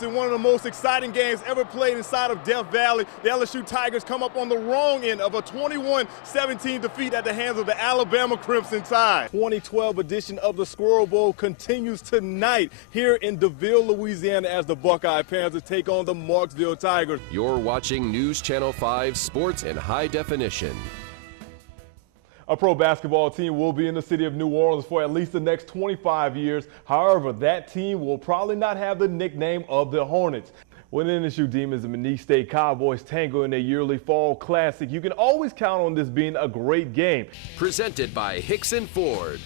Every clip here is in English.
In one of the most exciting games ever played inside of Death Valley, the LSU Tigers come up on the wrong end of a 21-17 defeat at the hands of the Alabama Crimson Tide. 2012 edition of the Squirrel Bowl continues tonight here in DeVille, Louisiana, as the Buckeye Panthers take on the MARKSVILLE Tigers. You're watching News Channel 5 Sports in High Definition. A pro basketball team will be in the city of New Orleans for at least the next 25 years. However, that team will probably not have the nickname of the Hornets. When NSU Demons and McNeese State Cowboys tango in their yearly fall classic, you can always count on this being a great game. Presented by Hickson Ford.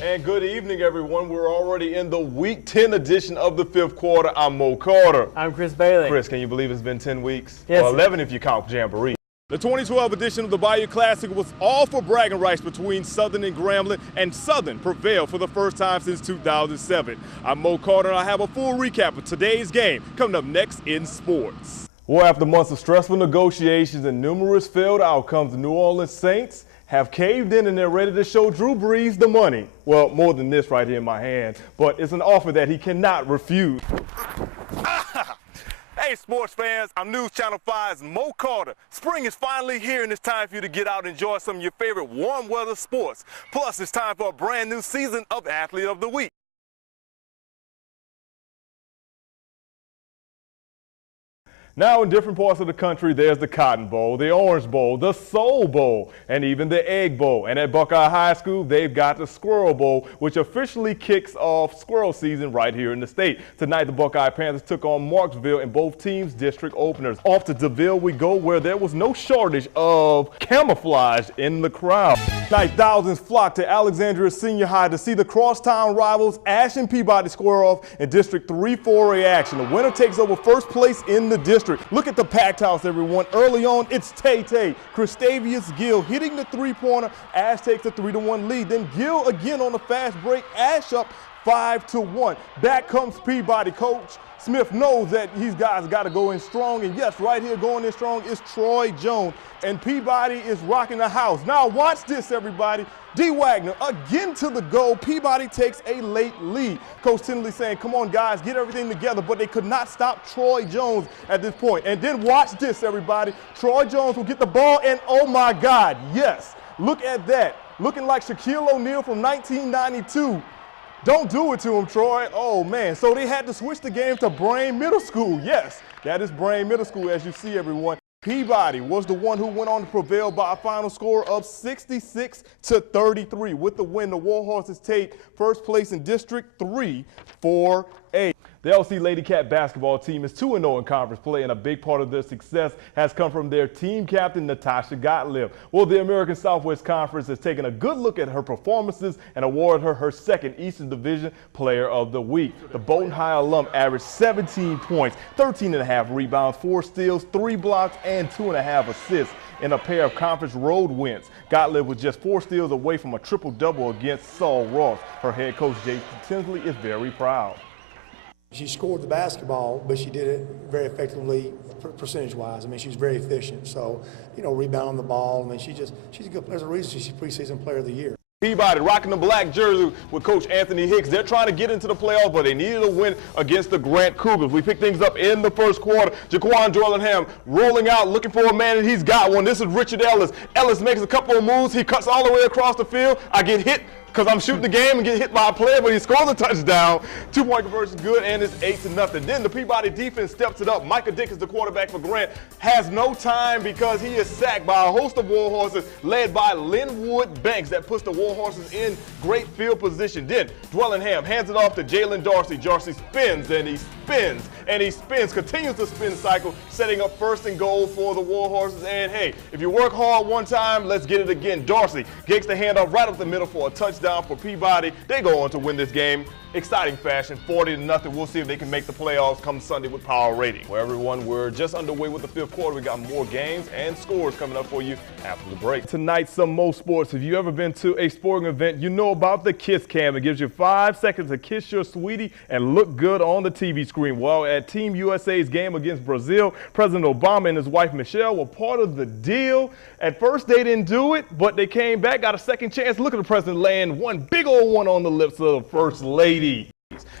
And good evening, everyone. We're already in the Week 10 edition of the fifth quarter. I'm Mo Carter. I'm Chris Bailey. Chris, can you believe it's been 10 weeks? Yes. Well, 11 if you count Jamboree. The 2012 edition of the Bayou Classic was all for bragging rights between Southern and Grambling, and Southern prevailed for the first time since 2007. I'm Mo Carter, and I have a full recap of today's game coming up next in sports. Well, after months of stressful negotiations and numerous failed outcomes, the New Orleans Saints have caved in and they're ready to show Drew Brees the money. Well, more than this right here in my hand, but it's an offer that he cannot refuse. Hey sports fans, I'm News Channel 5's Mo Carter. Spring is finally here and it's time for you to get out and enjoy some of your favorite warm weather sports. Plus, it's time for a brand new season of Athlete of the Week. Now in different parts of the country, there's the Cotton Bowl, the Orange Bowl, the Soul Bowl, and even the Egg Bowl. And at Buckeye High School, they've got the Squirrel Bowl, which officially kicks off squirrel season right here in the state. Tonight, the Buckeye Panthers took on Marksville in both teams' district openers. Off to DeVille we go, where there was no shortage of camouflage in the crowd. Tonight, thousands flocked to Alexandria Senior High to see the crosstown rivals Ash and Peabody square off in District 3-4A action. The winner takes over first place in the district. Look at the packed house, everyone. Early on, it's Tay-Tay. Christavius Gill hitting the three-pointer. Ash takes a 3-1 lead. Then Gill again on the fast break. Ash up 5-1. Back comes Peabody. Coach Smith knows that these guys got to go in strong. And yes, right here going in strong is Troy Jones. And Peabody is rocking the house. Now watch this, everybody. D. Wagner again to the goal. Peabody takes a late lead. Coach Tinsley saying, come on, guys, get everything together. But they could not stop Troy Jones at this point. And then watch this, everybody. Troy Jones will get the ball, and oh, my God, yes. Look at that. Looking like Shaquille O'Neal from 1992. Don't do it to him, Troy. Oh, man. So they had to switch the game to Brain Middle School. Yes, that is Brain Middle School, as you see, everyone. Peabody was the one who went on to prevail by a final score of 66-33. With the win, the Warhorses take first place in District 3-4A. The LC Lady Cat basketball team is 2-0 in conference play, and a big part of their success has come from their team captain, Natasha Gottlieb. Well, the American Southwest Conference has taken a good look at her performances and awarded her her second Eastern Division Player of the Week. The Bolton High alum averaged 17 points, 13.5 rebounds, 4 steals, 3 blocks, and 2.5 assists in a pair of conference road wins. Gottlieb was just 4 steals away from a triple-double against Saul Ross. Her head coach, Jason Tinsley, is very proud. She scored the basketball, but she did it very effectively percentage-wise. I mean, she was very efficient. So, you know, rebounding the ball. I mean, she's a good, there's a reason she's preseason player of the year. Peabody rocking the black jersey with Coach Anthony Hicks. They're trying to get into the playoffs, but they needed a win against the Grant Cougars. We pick things up in the first quarter. Jaquan Dorlingham rolling out, looking for a man, and he's got one. This is Richard Ellis. Ellis makes a couple of moves. He cuts all the way across the field. I get hit because I'm shooting the game and get hit by a player, but he scores a touchdown. 2-point conversion good, and it's 8-0. Then the Peabody defense steps it up. Micah Dickens, the quarterback for Grant, has no time because he is sacked by a host of Warhorses led by Linwood Banks. That puts the Warhorses in great field position. Then Dwellingham hands it off to Jalen Darcy. Darcy spins and he spins and he spins, continues the spin cycle, setting up first and goal for the Warhorses. And hey, if you work hard one time, let's get it again. Darcy gets the handoff right up the middle for a touchdown for Peabody. They go on to win this game. Exciting fashion, 40-0. We'll see if they can make the playoffs come Sunday with power rating. Well, everyone, we're just underway with the fifth quarter. We got more games and scores coming up for you after the break. Tonight, some more sports. If you ever been to a sporting event, you know about the Kiss Cam. It gives you 5 seconds to kiss your sweetie and look good on the TV screen. Well, at Team USA's game against Brazil, President Obama and his wife Michelle were part of the deal. At first, they didn't do it, but they came back, got a second chance. Look at the president laying one big old one on the lips of the First Lady.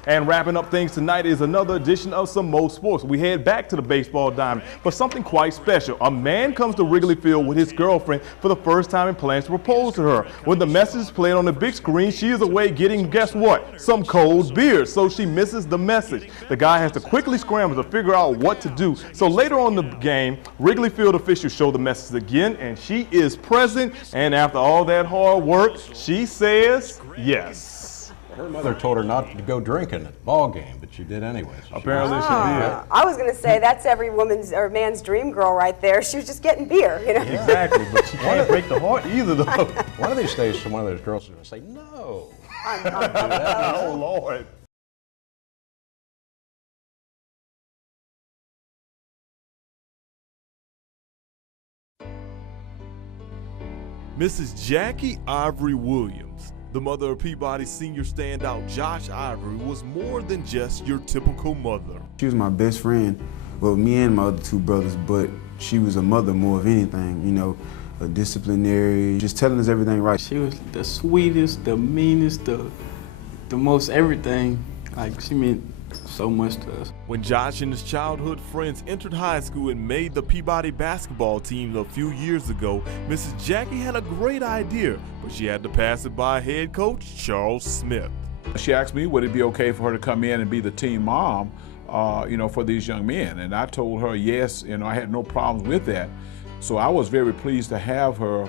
And wrapping up things tonight is another edition of Some Mo Sports. We head back to the baseball diamond for something quite special. A man comes to Wrigley Field with his girlfriend for the first time and plans to propose to her. When the message is played on the big screen, she is away getting, guess what? Some cold beer, so she misses the message. The guy has to quickly scramble to figure out what to do. So later on in the game, Wrigley Field officials show the message again, and she is present. And after all that hard work, she says yes. Her mother told her not to go drinking at the ball game, but she did anyway. So Apparently she did. I was going to say that's every woman's or man's dream girl right there. She was just getting beer, you know. Yeah. Exactly, but she can't break the heart either, though. One of these days, one of those girls is going to say, no. Oh, Lord. Mrs. Jackie Ivory Williams, the mother of Peabody Senior standout Josh Ivory, was more than just your typical mother. She was my best friend, well, me and my other two brothers, but she was a mother more of anything, you know, a disciplinary, just telling us everything right. She was the sweetest, the meanest, the most everything. Like, she meant so much to us. When Josh and his childhood friends entered high school and made the Peabody basketball team a few years ago, Mrs. Jackie had a great idea, but she had to pass it by head coach Charles Smith. She asked me, would it be okay for her to come in and be the team mom, you know, for these young men? And I told her yes, you know, I had no problems with that. So I was very pleased to have her,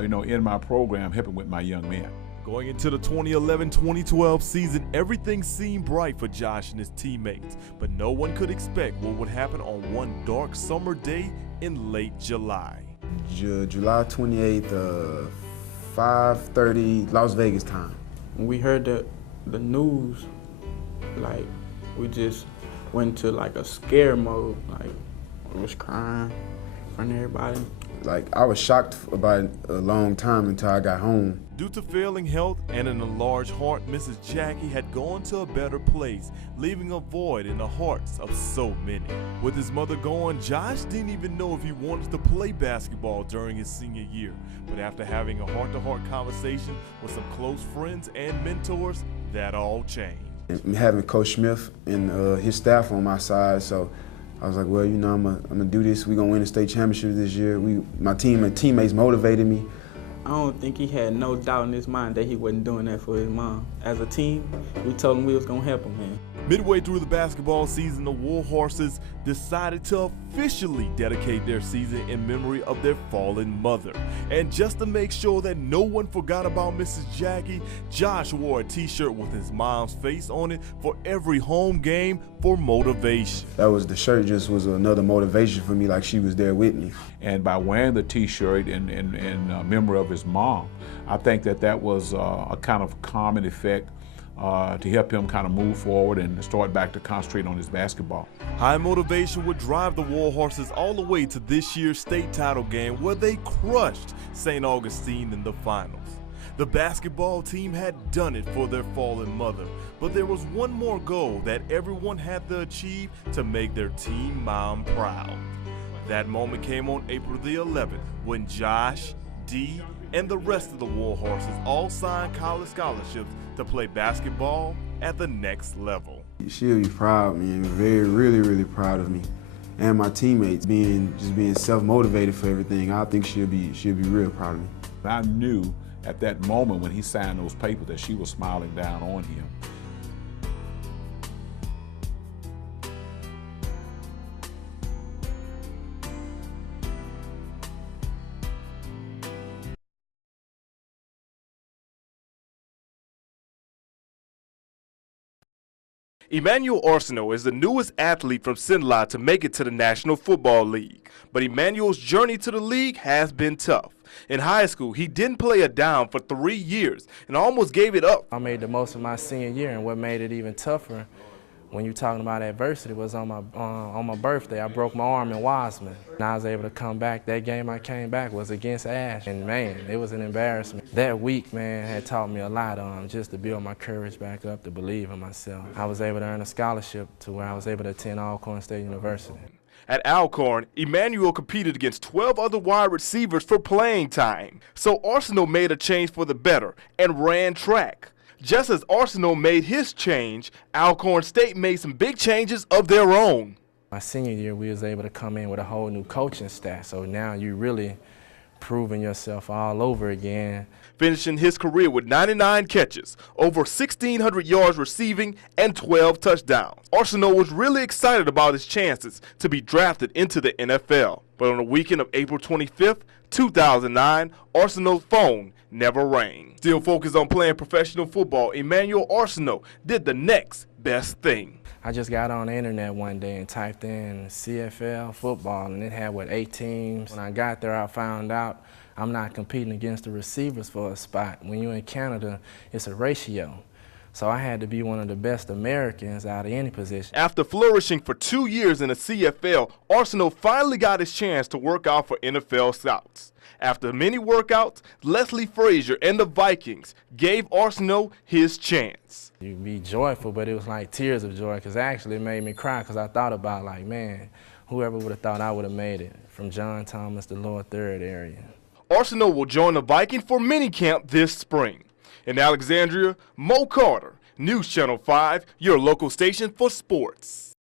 you know, in my program helping with my young men. Going into the 2011-2012 season, everything seemed bright for Josh and his teammates, but no one could expect what would happen on one dark summer day in late July. July 28th, 5:30 Las Vegas time. When we heard the news, like, we just went to like a scare mode. Like, I was crying in front of everybody. Like, I was shocked about a long time until I got home. Due to failing health and an enlarged heart, Mrs. Jackie had gone to a better place, leaving a void in the hearts of so many. With his mother gone, Josh didn't even know if he wanted to play basketball during his senior year. But after having a heart-to-heart conversation with some close friends and mentors, that all changed. And having Coach Smith and his staff on my side, so I was like, well, you know, I'm gonna do this. We're gonna win the state championship this year. My teammates motivated me. I don't think he had no doubt in his mind that he wasn't doing that for his mom. As a team, we told him we was gonna help him, man. Midway through the basketball season, the War Horses decided to officially dedicate their season in memory of their fallen mother. And just to make sure that no one forgot about Mrs. Jackie, Josh wore a t-shirt with his mom's face on it for every home game for motivation. The shirt just was another motivation for me, like she was there with me. And by wearing the t-shirt in memory of his mom, I think that was a kind of calming effect to help him kind of move forward and start back to concentrate on his basketball. High motivation would drive the War Horses all the way to this year's state title game, where they crushed St. Augustine in the finals. The basketball team had done it for their fallen mother, but there was one more goal that everyone had to achieve to make their team mom proud. That moment came on April the 11th when Josh, Dee, and the rest of the War Horses all signed college scholarships to play basketball at the next level. She'll be proud, man, really proud of me. And my teammates just being self-motivated for everything. I think she'll be real proud of me. I knew at that moment when he signed those papers that she was smiling down on him. Emmanuel Arsenault is the newest athlete from Sinla to make it to the National Football League. But Emmanuel's journey to the league has been tough. In high school, he didn't play a down for 3 years and almost gave it up. I made the most of my senior year, and what made it even tougher when you're talking about adversity was on my birthday. I broke my arm in Wiseman, and I was able to come back. That game I came back was against Ash, and man, it was an embarrassment. That week, man, had taught me a lot just to build my courage back up, to believe in myself. I was able to earn a scholarship to where I was able to attend Alcorn State University. At Alcorn, Emmanuel competed against 12 other wide receivers for playing time. So Arsenault made a change for the better and ran track. Just as Arsenal made his change, Alcorn State made some big changes of their own. My senior year, we was able to come in with a whole new coaching staff, so now you really proving yourself all over again. Finishing his career with 99 catches, over 1,600 yards receiving, and 12 touchdowns. Arsenal was really excited about his chances to be drafted into the NFL. But on the weekend of April 25th, 2009, Arsenal's phone never rang. Still focused on playing professional football, Emmanuel Arsenal did the next best thing. I just got on the internet one day and typed in CFL football, and it had, 8 teams. When I got there, I found out I'm not competing against the receivers for a spot. When you're in Canada, it's a ratio. So I had to be one of the best Americans out of any position. After flourishing for 2 years in the CFL, Arsenal finally got his chance to work out for NFL scouts. After many workouts, Leslie Frazier and the Vikings gave Arsenal his chance. You'd be joyful, but it was like tears of joy, because actually it made me cry, because I thought about, like, man, whoever would have thought I would have made it from John Thomas to Lower Third area. Arsenal will join the Vikings for minicamp this spring. In Alexandria, Mo Carter, News Channel 5, your local station for sports.